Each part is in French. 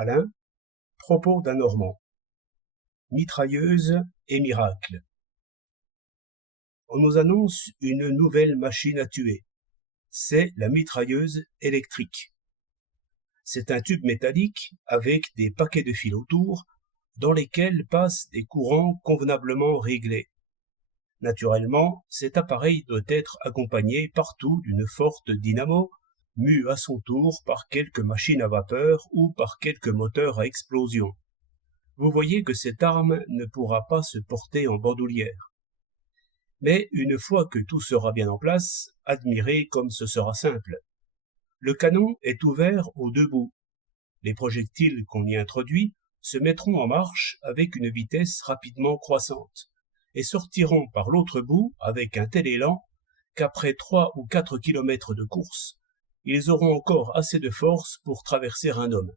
Alain, propos d'un Normand. Mitrailleuse et miracle. On nous annonce une nouvelle machine à tuer. C'est la mitrailleuse électrique. C'est un tube métallique avec des paquets de fils autour, dans lesquels passent des courants convenablement réglés. Naturellement, cet appareil doit être accompagné partout d'une forte dynamo, mue à son tour par quelques machines à vapeur ou par quelques moteurs à explosion. Vous voyez que cette arme ne pourra pas se porter en bandoulière. Mais une fois que tout sera bien en place, admirez comme ce sera simple. Le canon est ouvert aux deux bouts. Les projectiles qu'on y introduit se mettront en marche avec une vitesse rapidement croissante et sortiront par l'autre bout avec un tel élan qu'après 3 ou 4 kilomètres de course, ils auront encore assez de force pour traverser un homme.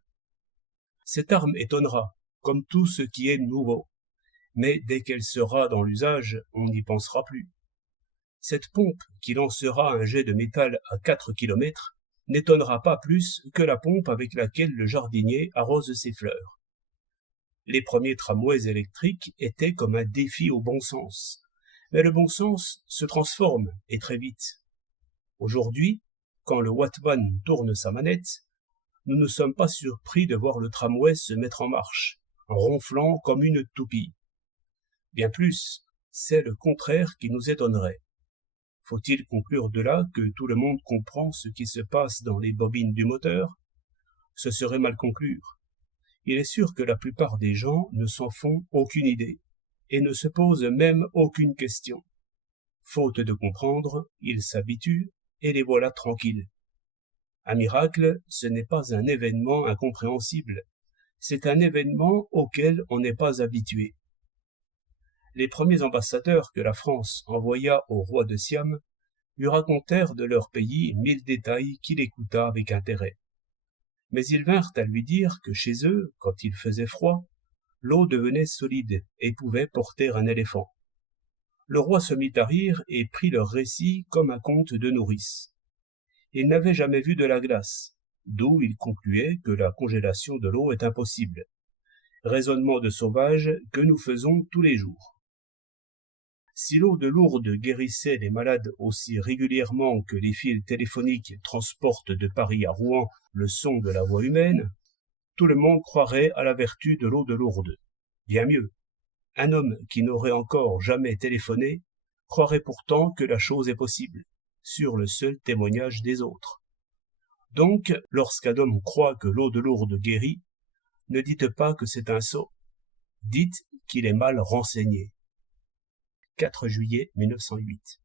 Cette arme étonnera, comme tout ce qui est nouveau, mais dès qu'elle sera dans l'usage, on n'y pensera plus. Cette pompe qui lancera un jet de métal à 4 kilomètres n'étonnera pas plus que la pompe avec laquelle le jardinier arrose ses fleurs. Les premiers tramways électriques étaient comme un défi au bon sens, mais le bon sens se transforme, et très vite. Aujourd'hui, quand le Wattman tourne sa manette, nous ne sommes pas surpris de voir le tramway se mettre en marche, en ronflant comme une toupie. Bien plus, c'est le contraire qui nous étonnerait. Faut-il conclure de là que tout le monde comprend ce qui se passe dans les bobines du moteur? Ce serait mal conclure. Il est sûr que la plupart des gens ne s'en font aucune idée, et ne se posent même aucune question. Faute de comprendre, ils s'habituent, et les voilà tranquilles. Un miracle, ce n'est pas un événement incompréhensible, c'est un événement auquel on n'est pas habitué. Les premiers ambassadeurs que la France envoya au roi de Siam lui racontèrent de leur pays 1000 détails qu'il écouta avec intérêt. Mais ils vinrent à lui dire que chez eux, quand il faisait froid, l'eau devenait solide et pouvait porter un éléphant. Le roi se mit à rire et prit leur récit comme un conte de nourrice. Il n'avait jamais vu de la glace, d'où il concluait que la congélation de l'eau est impossible. Raisonnement de sauvage que nous faisons tous les jours. Si l'eau de Lourdes guérissait les malades aussi régulièrement que les fils téléphoniques transportent de Paris à Rouen le son de la voix humaine, tout le monde croirait à la vertu de l'eau de Lourdes. Bien mieux, un homme qui n'aurait encore jamais téléphoné croirait pourtant que la chose est possible, sur le seul témoignage des autres. Donc, lorsqu'un homme croit que l'eau de Lourdes guérit, ne dites pas que c'est un sot, dites qu'il est mal renseigné. 4 juillet 1908